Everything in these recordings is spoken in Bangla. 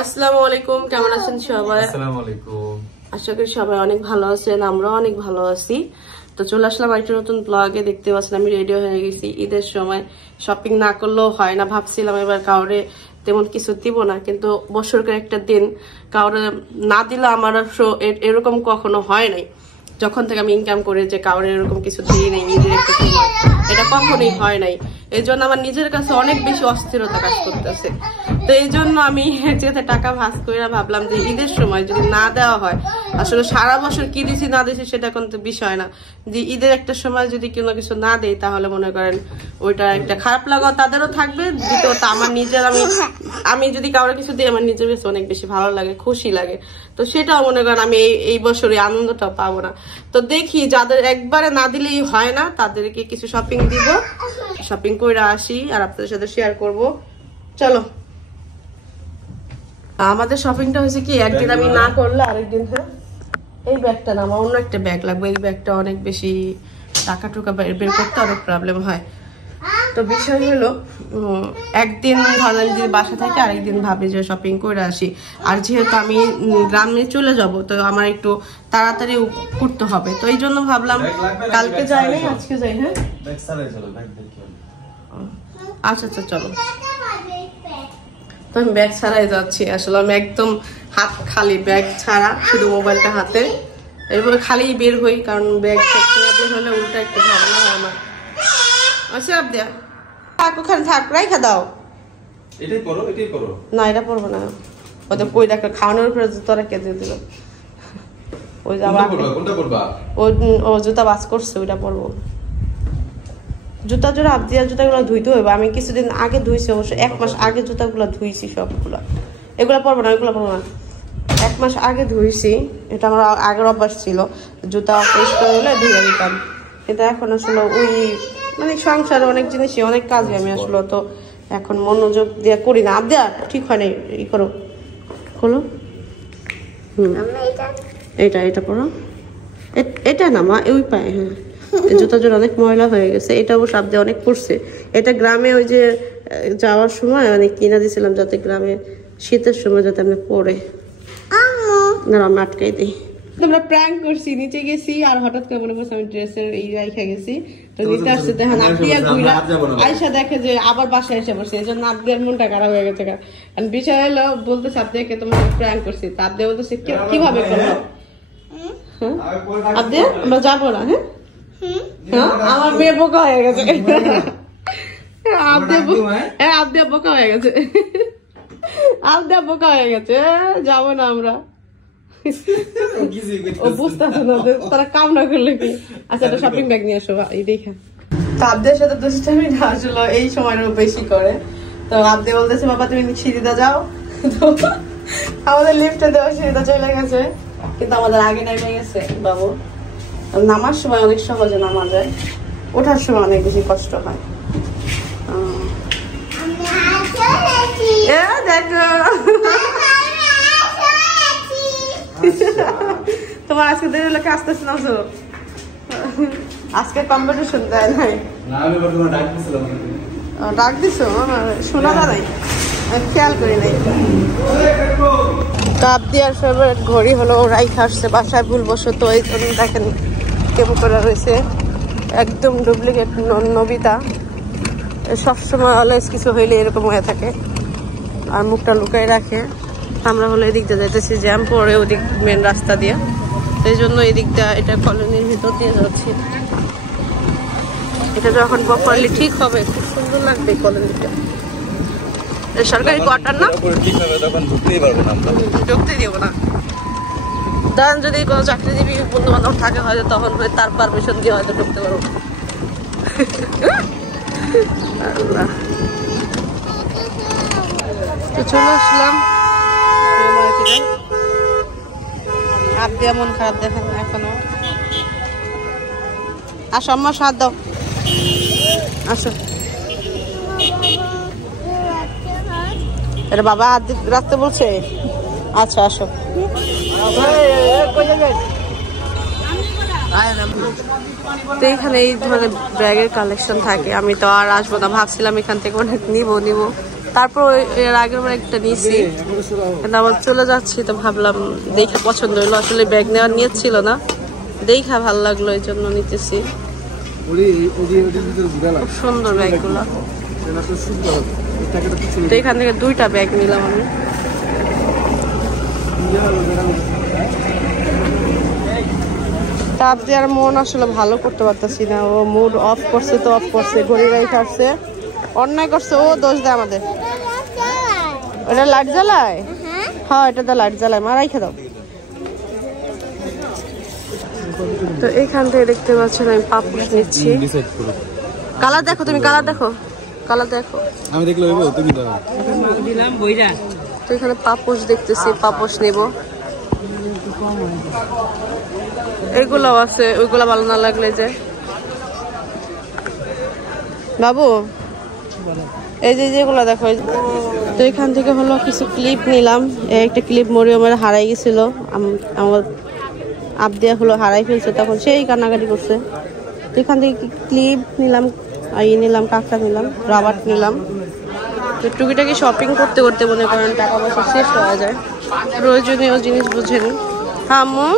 আসসালামু আলাইকুম, কেমন আছেন সবাই? আসসালামু আলাইকুম। আশা করি সবাই অনেক ভালো আছেন, আমরাও অনেক ভালো আছি। তো চলে আসলাম একটা নতুন ব্লগে। দেখতে পাচ্ছেন আমি রেডি হয়ে গেছি। ঈদের সময় শপিং না করলেও হয় না, ভাবছিলাম এবার কাউরে তেমন কিছু দিব না, কিন্তু বছরকার একটা দিন কাউরে না দিলে আমার এরকম কখনো হয় নাই। যখন থেকে আমি ইনকাম করে যে কাউরে এরকম কিছু দিই নাই ঈদের একটা সময়, এটা কখনোই হয় নাই। এই জন্য আমার নিজের কাছে অনেক বেশি অস্থিরতা কাজ করতেছে। তো এই জন্য আমি যেতে টাকা ভাস করে ভাবলাম যে ঈদের সময় যদি না দেওয়া হয়, আসলে সারা বছর কি দিছি না দিছি সেটা কিন্তু বিষয় না, যে ঈদের একটা সময় যদি কোনো কিছু না দেয় তাহলে মনে করেন ওইটা একটা খারাপ লাগা তাদেরও থাকবে। দ্বিতীয়ত আমার নিজের আমি যদি কারোর কিছু দিই আমার নিজের কাছে অনেক বেশি ভালো লাগে, খুশি লাগে। তো সেটাও মনে করেন আমি এই বছর আনন্দটা পাবো না। তো দেখি যাদের একবারে না দিলেই হয় না তাদেরকে কিছু শপিং দিব, শপিং করে আসি আর আপনাদের সাথে শেয়ার করব। চলো, আমাদের শপিংটা হয়েছে কি একদিন আমি না করলে আরেকদিন। হ্যাঁ, এই ব্যাগটা না, আমার অন্য একটা ব্যাগ লাগবে। এই ব্যাগটা অনেক বেশি টাকা টুকা বের করতে অনেক প্রবলেম হয়। তো বিষয় হলো একদিন ধরেন যদি বাসা থাকে আরেকদিন ভাবি যে শপিং করে আসি। আর যেহেতু আমি গ্রামে চলে যাব তো আমার একটু তাড়াতাড়ি করতে হবে, তো এই জন্য ভাবলাম কালকে যাই নাই আজকে যাই। হ্যাঁ আচ্ছা আচ্ছা চলো। তো আমি ব্যাগ ছাড়াই যাচ্ছি, আসলে আমি একদম হাত খালি, ব্যাগ ছাড়া শুধু মোবাইলটা হাতে, এরপরে খালি বের হই, কারণ ব্যাগ বের হলে উল্টা একটু ঝামেলা হয় আমার। আচ্ছা আবদিয়া থাক, ওখানে থাক, রাইখা দাও। এটাই পরো। না এটা পরবো না, ওদের কই দেখা খাওয়ানোর উপরে তোরা কে দিয়ে দিল। ওই যে আবার ও জুতা বাস করছে, ওইটা পরবো। জুতা জোড়া আবদিয়ার জুতাগুলো ধুইতে হবে, আমি কিছুদিন আগে ধুইছি, অবশ্য 1 মাস আগে জুতাগুলো ধুইছি সবগুলো। এগুলো পরবো না, এগুলো পরবো না, 1 মাস আগে ধুইছি। এটা আমার আগের অভ্যাস ছিল, জুতা পরিষ্কার হলে ধুয়ে দিতাম। কিন্তু এখন আসলে ওই মানে সংসারে অনেক জিনিসই অনেক কাজে আমি আসলে তো এখন মনোযোগ দিয়ে করি না। আবদিয়া ঠিক হয় না, ই করো খোলো। এটা পরো, এটা না মা, ওই পায়ে। হ্যাঁ, জুতা জোড়া অনেক ময়লা হয়ে গেছে। এটা অবশ্য আবদিয়া অনেক পড়ছে। এটা গ্রামে ওই যে যাওয়ার সময় অনেক কিনা দিয়েছিলাম, যাতে গ্রামে শীতের সময় যাতে আমি পরে না আমি আটকাই দিই। আমরা প্র্যাঙ্ক করছি, নিচে গেছি আর হঠাৎ করে মনে করছি আমি ড্রেসের এই রাইখা গেছি। তো নিতে আসছে দেখেন আবদিয়া ঘুরা আয়সা দেখে যে আবার বাসায় এসে পড়ছে, এই জন্য আবদিয়ার মনটা খারাপ হয়ে গেছে। কারণ বিষয় হলো বলতেছে আবদিয়াকে তোমার প্র্যাঙ্ক করছি, তা আবদিয়া বলতেছে কিভাবে করলো। আবদিয়া আমরা যাবো না। হ্যাঁ আমার মেয়ে বোকা হয়ে গেছে, আবদিয়া বোকা হয়ে গেছে, আবদিয়া বোকা হয়ে গেছে, যাবো না আমরা। ও বুঝতেছে না তারা কাম না করলে কি। আচ্ছা একটা শপিং ব্যাগ নিয়ে আসো, এই দেখা। তো আবদিয়ার সাথে দুষ্টামি না আসলে এই সময়টা বেশি করে। তো আবদিয়া বলতেছে বাবা তুমি সিঁড়িতে যাও, তো আমাদের লিফটে দেওয়া সিঁড়িতে চলে গেছে, কিন্তু আমাদের আগে নেমে গেছে বাবু। নামার সময় অনেক সহজে নামা যায়, ওঠার সময় অনেক বেশি কষ্ট হয়। দেখো তোমার আজকে দেরি লোকে আসতেছে না, আজকে কম্পিটিশন দেয় নাই, ডাক দিছো শোনা নাই, খেয়াল করি নাই। তো আবদিয়ার ফেভারিট ঘড়ি হলো রাইখা আসছে বাসায় ভুলবশত, এই জন্য দেখেন কেমন করে রয়েছে, একদম ডুপ্লিকেট নবিতা। সবসময় অলওয়েজ কিছু হইলে এরকম হয়ে থাকে আর মুখটা লুকাই রাখে। আমরা হলো এদিক দিয়ে যাইতেছি জ্যাম পরে ওদিক মেন রাস্তা দিয়ে, এই জন্য এদিকটা এটা কলোনির ভিতর দিয়ে যাচ্ছি। এটা যখন প্রপারলি ঠিক হবে খুব সুন্দর লাগবে কলোনিটা। সরকারি কোয়ার্টার না, ঢুকতে দিব না। ধরেন যদি কোনো চাকরিজীবী বন্ধু বান্ধব থাকে হয়তো তখন তার পারমিশন দিয়ে হয়তো ঢুকতে পারবো। আল্লাহ, তো চলে আসলাম। আবদিয়া মন খারাপ দেখেন এখনো। আসো আম্মা সাথ দাও, আসো। এটা বাবা রাখতে বলছে। আচ্ছা আসো। তো এখানে এই ধরনের ব্যাগের কালেকশন থাকে, আমি তো আর আসবো না, ভাবছিলাম এখান থেকে অনেক নিব তারপর এর আগের বার একটা নিয়েছি, কিন্তু আবার চলে যাচ্ছি তো ভাবলাম দেখে পছন্দ হলো। আসলে ব্যাগ নেওয়ার নিয়ত ছিল না, দেখা ভালো লাগলো এই জন্য নিতেছি। খুব সুন্দর ব্যাগগুলো। তো এখান থেকে 2টা ব্যাগ নিলাম আমি। তাপ দেওয়ার মন আসলে ভালো করতে পারতেছি না, ও মুড অফ করছে তো অফ করছে, ঘড়ি রাইট আসছে, অন্যায় করছে, ও দোষ দেয় আমাদের। ওটা লাইট জ্বালায়? হ্যাঁ, এটা তো লাইট জ্বালায়, মা রাইখে দাও। তো এইখান থেকে দেখতে পাচ্ছেন আমি পাপোশ নিচ্ছি। কালার দেখো, তুমি কালার দেখো, কালার দেখো। আমি দেখলে হইব, তুমি দাও। তো এখানে পাপোশ দেখতেছি, পাপোশ নেব। এগুলো আছে, ওইগুলো ভালো না লাগলে যে বাবু এই যে যেগুলো দেখো। তো এখান থেকে হলো কিছু ক্লিপ নিলাম। একটা ক্লিপ মরিয়মের হারাই গেছিল, আমার আবদিয়া হলো হারাই ফেলছে, তখন সেই কান্নাকাটি করছে। তো এখান থেকে ক্লিপ নিলাম, নিলাম কাঁকড়া নিলাম, রাবার নিলাম। তো টুকিটাকি শপিং করতে করতে মনে করেন টাকা পয়সা শেষ হয়ে যায়, প্রয়োজনীয় জিনিস বুঝেন। হ্যাঁ আম্মু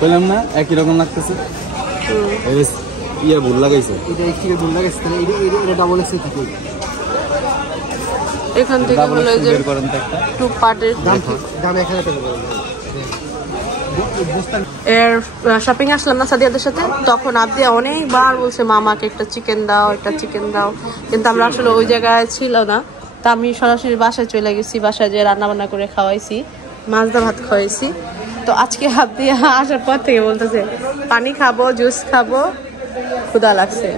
বললাম না একই রকম লাগতেছে। ইয়া ভুল লাগাইছে, এখান থেকে হলো যে 2 পার্টের এর শপিং আসলাম না সাদিয়াদের সাথে, তখন আবদিয়া অনেকবার বলছে মামাকে একটা চিকেন দাও, একটা চিকেন দাও, কিন্তু আমরা আসলে ওই জায়গায় ছিল না। তা আমি সরাসরি বাসায় চলে গেছি, বাসায় যে রান্না বান্না করে খাওয়াইছি, মাছ দা ভাত খাওয়াইছি। তো আজকে আবদিয়া আসার পর থেকে বলতেছে পানি খাবো, জুস খাবো, ক্ষুধা লাগছে।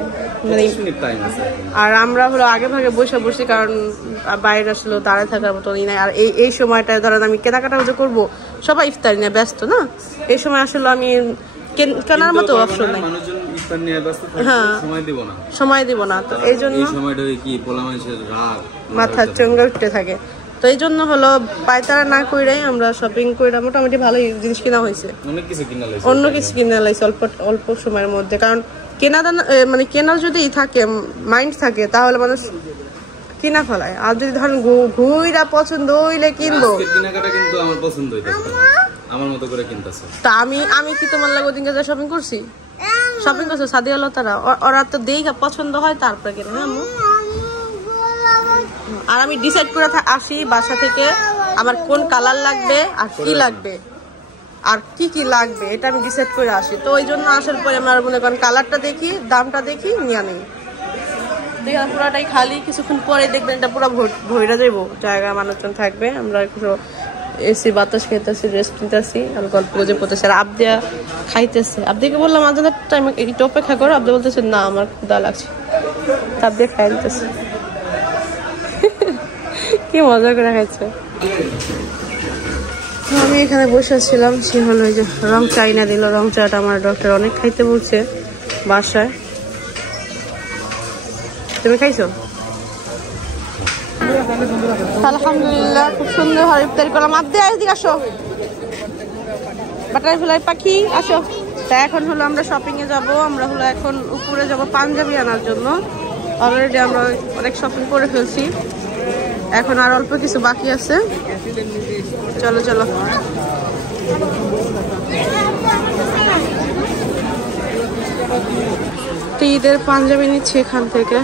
আর আমরা হলো আগে ভাগে বসে বসি, কারণ বাইরে আসলে দাঁড়ায় থাকার মতো নাই। আর এই সময়টায় ধরেন আমি কেনাকাটা যে করবো, সবাই ইফতারি নিয়ে ব্যস্ত না, এই সময় আসলে আমি কেনার মতো অপশন নাই। হ্যাঁ, সময় দিব না, তো এই জন্য মাথার চঙ্গা উঠতে থাকে। তো এই জন্য হলো পায়তারা না কইরাই আমরা শপিং কইরা মোটামুটি ভালো জিনিস কিনা হয়েছে, অন্য কিছু কিনা লাইছে অল্প সময়ের মধ্যে। কারণ কেনা দানা মানে কেনার যদি থাকে মাইন্ড থাকে, তাহলে মানুষ কিনা ফেলায়। আর যদি ধরেন ঘুইরা পছন্দ হইলে কিনবো, তা আমি কি তোমার লাগে ওদিনকে যা শপিং করছি, শপিং করছে সাদিয়া লতারা, ওরা তো দেখা পছন্দ হয় তারপরে কেনা। হ্যাঁ, আর আমি ডিসাইড করে আসি বাসা থেকে আমার কোন কালার লাগবে আর কি লাগবে আর কি কি লাগবে, এটা আমি ডিসাইড করে আসি। তো ওই জন্য আসার পরে আমার মনে করেন কালারটা দেখি, দামটা দেখি, নিয়ে নেই। পুরাটাই খালি, কিছুক্ষণ পরে দেখবেন এটা পুরো ভইরা যাবো, জায়গা মানুষজন থাকবে, আমরা একটু এসি বাতাস খেতেছি, রেস্ট নিতেছি, আর গল্প গুজে পড়তেছি। আর আবদিয়া খাইতেছে, আবদিয়াকে বললাম আজানের টাইম একটু অপেক্ষা করো, আবদিয়া বলতেছে না আমার ক্ষুধা লাগছে, আবদিয়া খাই নিতেছে। কি মজা করে খাইছে। আমি এখানে বসেছিলাম, সে হলো ওই যে রং চাইনা দিল, রং চাটা আমার ডক্টর অনেক খাইতে বলছে বাসায়। তুমি খাইছো? আলহামদুলিল্লাহ, খুব সুন্দর ভাবে ইফতারি করলাম। আবদিয়া এদিকে আসো, বাটারফ্লাই পাখি আসো। তা এখন হলো আমরা শপিং এ যাবো, আমরা হলো এখন উপরে যাব পাঞ্জাবি আনার জন্য। অলরেডি আমরা অনেক শপিং করে ফেলছি, এখন আর অল্প কিছু বাকি আছে। চলো চলো, ঈদের পাঞ্জাবি নিচ্ছি এখান থেকে।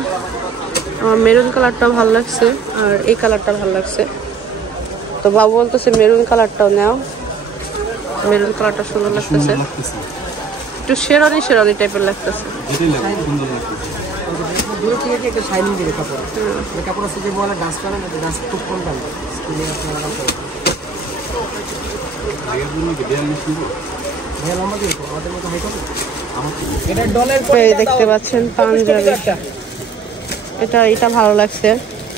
আমার মেরুন কালারটা ভালো লাগছে আর এই কালারটা ভালো লাগছে, তো বাবু বলতেছে মেরুন কালারটাও নাও, মেরুন কালারটা সুন্দর লাগতেছে, একটু শেরানি শেরানি টাইপের লাগতেছে। দেখতে পাচ্ছেন পাঞ্জাবি, এটা ভালো লাগছে,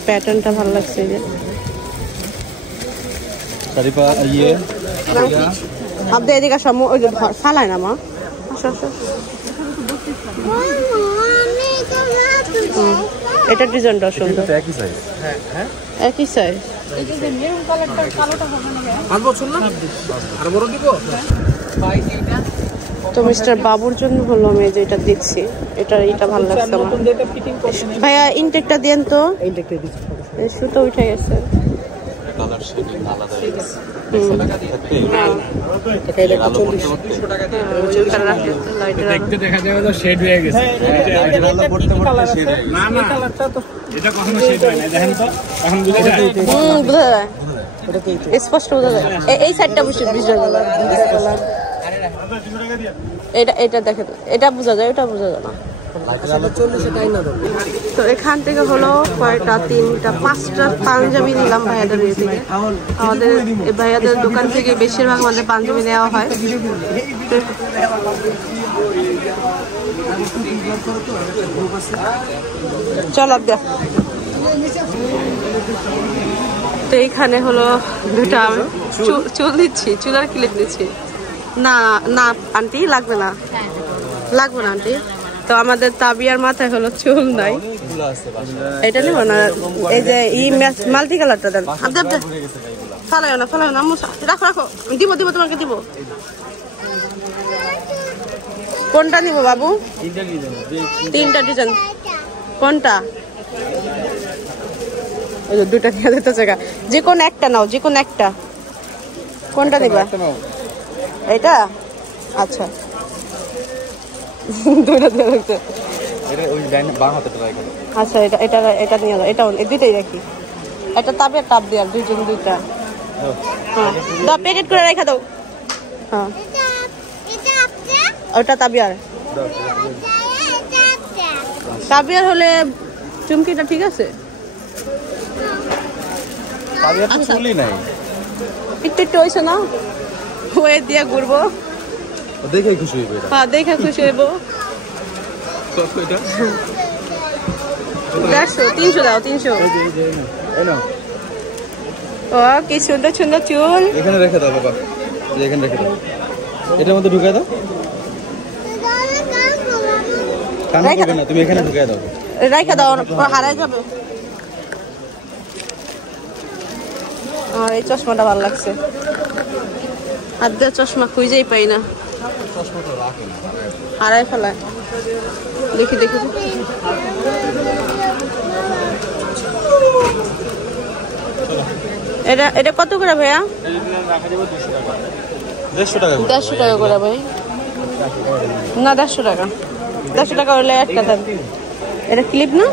প্যাটার্নটা ভালো লাগছে। আপনি এদিকে আসো, ওই যে ফালায় না মা, আসো আসো। এটা ডিজাইনটা সুন্দর, একই সাইজ। তো মিস্টার বাবুর জন্য হলো আমি যে এটা দিচ্ছি, এটা ভালো লাগছে আমার। ভাইয়া ইনটেকটা দেন তো। এই সুতো উঠে গেছে। কালার শেডিং আলাদা দেখতে দেখা যাবে তো শেড হয়ে গেছে। না না এটা কখনো শেড হয় না, দেখেন তো এখন বুঝা যায়। বোঝা যায়, স্পষ্ট বোঝা যায়। এই সাইডটা বুঝতে এটা দেখেন, এটা বোঝা যায়, ওটা বোঝা যায় না। তো এখান থেকে হলো কয়টা 3টা 5টা পাঞ্জাবি নিলাম ভাইয়াদের ইয়ে থেকে। আমাদের ভাইয়াদের দোকান থেকে বেশিরভাগ আমাদের পাঞ্জাবি নেওয়া হয়। চল আপ দেখ। তো এইখানে হলো 2টা চুল দিচ্ছি, চুলার ক্লিপ দিচ্ছি। না না আন্টি লাগবে না, লাগবে না আন্টি। তো আমাদের তাবিয়ার মাথায় হলো চুল নাই, এটা নেব না। এই যে মাল্টি কালারটা দেন। ফালাইও না, ফালাইও না, রাখো রাখো, দিব তোমাকে দিব। কোনটা নিব বাবু? 3টা ডিজাইন। কোনটা? ওই যে 2টা নিয়ে যেতে চাকা, যে কোন একটা নাও, যে কোন একটা। কোনটা নিবা? এটা আচ্ছা। 2টা দিয়ে রাখতে। আচ্ছা এটা নিয়ে যাও, এটা দুইটাই রাখি। একটা তাপের তাপ দিয়ে আর 2টা। হ্যাঁ দাও, প্যাকেট করে রেখে দাও। হ্যাঁ ওটা তাবিয়ার। তাবিয়ার হলে চুমকিটা ঠিক আছে। আচ্ছা একটু হয়েছে না, হয়ে দিয়ে ঘুরবো, দেখে খুশি হইব। হ্যাঁ দেখে খুশি হইব। 300 দাও, 300। ও কি সুন্দর সুন্দর চুল। এখানে রেখে দাও বাবা, এখানে রেখে দাও, এটার মধ্যে ঢুকাই দাও। কানে করবে না, তুমি এখানে ঢুকাই দাও, রেখে দাও, হারাই যাবে। আমার এই চশমাটা ভালো লাগছে, আর চশমা খুঁজেই পাই না, হারাই ফেলায়। দেখি দেখি এটা কত করে ভাইয়া? 150 টাকা করে ভাই। না 150 টাকা, 150 টাকা হলে একটা দেন। এটা ক্লিপ না,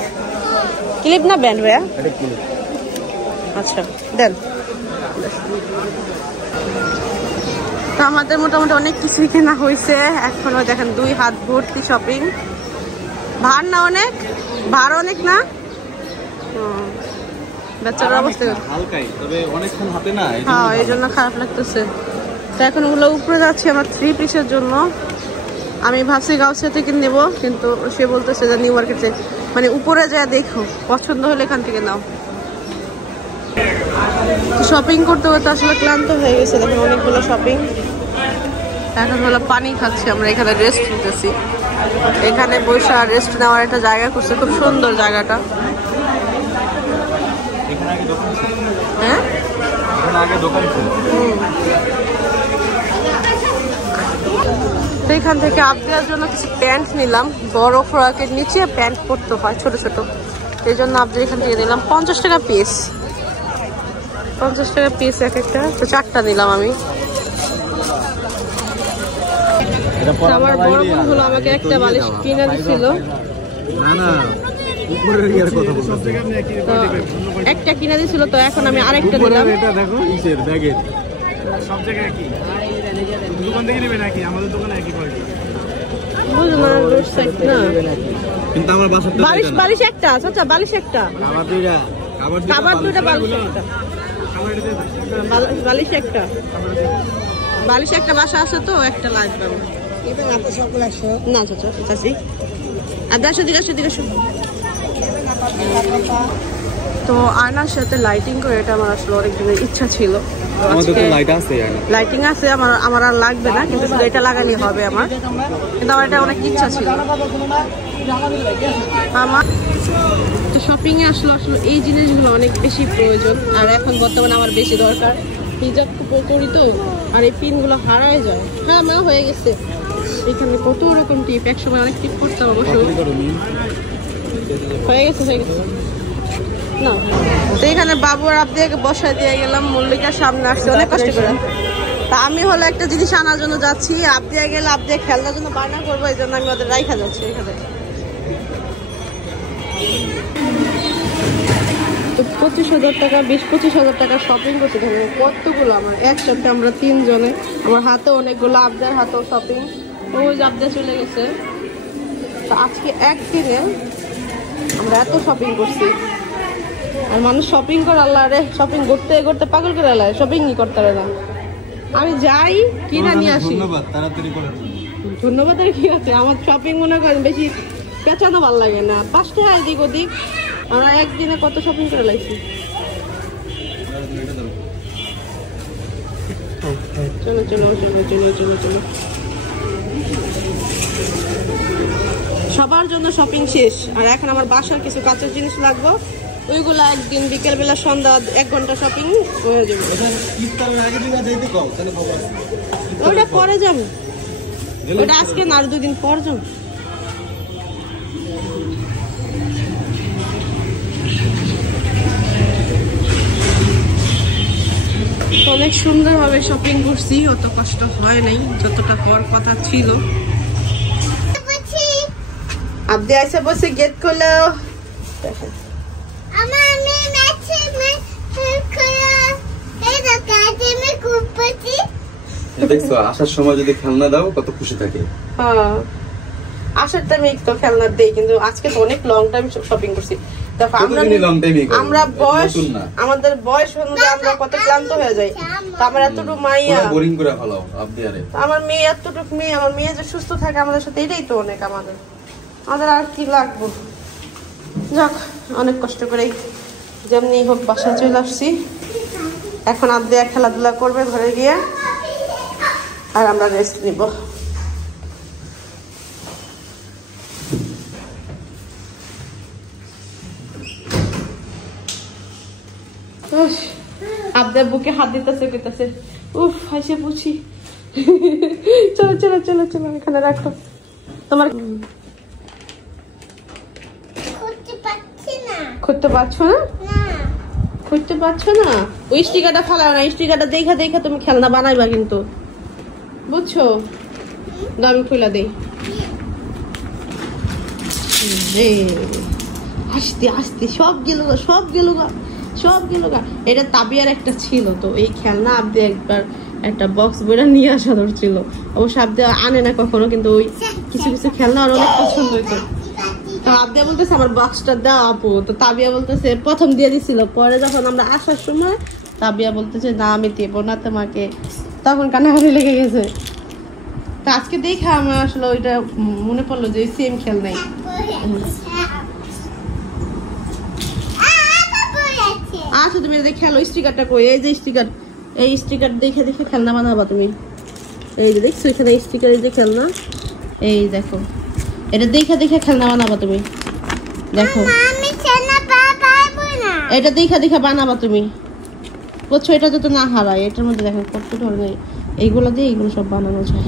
ক্লিপ না ব্যান্ড ভাইয়া? আচ্ছা দেন। তো আমাদের মোটামুটি অনেক কিছুই কেনা হয়েছে। এখনো দেখেন 2 হাত ভর্তি শপিং। ভার না অনেক, ভার অনেক না, বাচ্চার অবস্থা হালকাই, তবে অনেকক্ষণ হাতে না, হ্যাঁ এই জন্য খারাপ লাগতেছে। তো এখন ওগুলো উপরে যাচ্ছি আমার 3 পিসের জন্য। আমি ভাবছি গাউসিয়া থেকে নেবো, কিন্তু সে বলতেছে যে নিউ মার্কেটে, মানে উপরে যায় দেখো, পছন্দ হলে এখান থেকে নাও। শপিং করতে করতে আসলে ক্লান্ত হয়ে গেছে, দেখেন অনেকগুলো শপিং। এখন হলো পানি খাচ্ছি আমরা, এখানে রেস্ট নিতেছি। এখানে বসে রেস্ট নেওয়ার একটা জায়গা করছে, খুব সুন্দর জায়গাটা। হ্যাঁ তো এখান থেকে আপ দেওয়ার জন্য কিছু প্যান্ট নিলাম। বড় ফ্রকের নিচে প্যান্ট পরতে হয় ছোট ছোট, এই জন্য আপনি এখান থেকে নিলাম 50 টাকা পিস। 50 টাকা পিস এক একটা, তো 4টা নিলাম আমি। আমার বড় বোন হলো আমাকে একটা বালিশ কিনে দিছিল, একটা কিনে দিছিল, তো এখন আমি আরেকটা নিলাম। বালিশ একটা, আচ্ছা বালিশ একটা, খাবার 2টা, বালিশ একটা, বালিশ একটা, বালিশ একটা বাসা আছে তো একটা লাগবে না। চাচি আর 150 তো আয়নার সাথে লাইটিং করে, এটা আমার আসলে অনেক দিনের ইচ্ছা ছিল। লাইটিং আছে আমার আর লাগবে না, কিন্তু শুধু এটা লাগানি হবে আমার, কিন্তু আমার এটা অনেক ইচ্ছা ছিল আমার। তো শপিং এ আসলে এই জিনিসগুলো অনেক বেশি প্রয়োজন, আর এখন বর্তমানে আমার বেশি দরকার। হিজাব করি তো, আর এই পিনগুলো হারায় যায়। হ্যাঁ মা হয়ে গেছে। এখানে কত রকম টিপ, একসময় অনেক টিপ করতাম অবশ্য। হয়ে গেছে না। তো এখানে বাবু আর আবদিয়াকে বসায় দিয়ে গেলাম, মল্লিকার সামনে আসছে অনেক কষ্ট করে। তা আমি হলো একটা জিনিস আনার জন্য যাচ্ছি, আবদিয়া গেলে আবদিয়া খেলনার জন্য বায়না করবো, এই জন্য আমি ওদের রাইখা যাচ্ছি এখানে। তো 25,000 টাকা 20-25,000 টাকা শপিং করতে হবে। কতগুলো আমার একসাথে, আমরা 3 জনে, আমার হাতে অনেকগুলো, আবদার হাতেও শপিং। ওই আবদা চলে গেছে। তো আজকে একদিনে আমরা এত শপিং করছি। আর মানুষ শপিং করে আল্লাহ রে, শপিং করতে করতে পাগল করে আল্লাহ, শপিংই করতে পারে না। আমি যাই কিনা নিয়ে আসি। ধন্যবাদ, তাড়াতাড়ি করে। ধন্যবাদ আর কি আছে, আমার শপিং মনে করেন বেশি পেঁচানো ভালো লাগে না। 5 টাকা এদিক ওদিক, আমরা একদিনে কত শপিং করে লাইছি। চলো চলো চলো চলো চলো চলো, সবার জন্য শপিং শেষ। আর এখন আমার বাসার কিছু কাঁচের জিনিস লাগবে, ওইগুলো একদিন বিকেল বেলা সন্ধ্যা 1 ঘন্টা শপিং হয়ে যাবে। ওইটা পরে যাবো, ওইটা আজকে না, আর 2 দিন পর যাবো। অনেক সুন্দরভাবে শপিং করছি, অত কষ্ট হয় নাই যতটা পর কথা ছিল। আবদি আইসা বসে গেট খুলো। দেখছো আসার সময় যদি খেলনা দাও কত খুশি থাকে। হ্যাঁ, আসার টাইমে তো খেলনা দেই, কিন্তু আজকে তো অনেক লং টাইম শপিং করছি। আমরা বয়স, আমাদের বয়স অনুযায়ী আমরা কত ক্লান্ত হয়ে যাই। তো আমার এতটুকু মাইয়া বোরিং করে ফেলাও আবদিয়ারে। আমার মেয়ে এতটুকু মেয়ে, আমার মেয়ে যে সুস্থ থাকে আমাদের সাথে, এটাই তো অনেক। আমাদের আর কি লাগবো। যাক, অনেক কষ্ট করে যেমনি হোক বাসায় চলে আসছি। এখন আবদিয়া খেলাধুলা করবে ঘরে গিয়ে, আর আমরা রেস্ট নিব। আবদার বুকে হাত দিতেছে, কইতাছে উফ হাসে পুছি। চলো চলো চলো চলো, এখানে রাখো। তোমার খুঁজতে পারছো না? খুঁজতে পারছো না? ওই স্টিকারটা ফালাও না, স্টিকারটা দেখা দেখা তুমি খেলনা বানাইবা কিন্তু, বুঝছো? আমি খুলে দেই। আস্তে আস্তে সব গেল গা, সব গেল গা, সব গেল গা। এটা তাবিয়ার একটা ছিল, তো এই খেলনা আবদি একবার একটা বক্স বইটা নিয়ে আসা ছিল। অবশ্য আবদি আনে না কখনো, কিন্তু ওই কিছু কিছু খেলনা আর অনেক পছন্দ হইতো। তো আবদিয়া বলতেছে আমার বক্সটা দাও আপু। তো তাবিয়া বলতেছে প্রথম দিয়ে দিছিল, পরে যখন আমরা আসার সময় তাবিয়া বলতেছে না আমি দেবো না তোমাকে, তখন কান্নাকাটি লেগে গেছে। তো আজকে দেখে আমার আসলে ওইটা মনে পড়লো যে সেম খেলনাই। আচ্ছা তুমি এটা খেলো, স্টিকারটা কই? এই যে স্টিকার, এই স্টিকার দেখে দেখে খেলনা বানাবা তুমি। এই যে দেখছো এখানে স্টিকার, এই যে খেলনা, এই দেখো, এটা দেখে দেখে খেলনা বানাবা তুমি। দেখো এটা দেখে দেখে বানাবা তুমি, বুঝছো? এটা যাতে না হারায়। এটার মধ্যে দেখো কত ধরনের, এইগুলো দিয়ে এইগুলো সব বানানো যায়।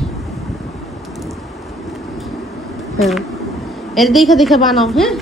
হ্যাঁ, এটা দেখে দেখে বানাও। হ্যাঁ।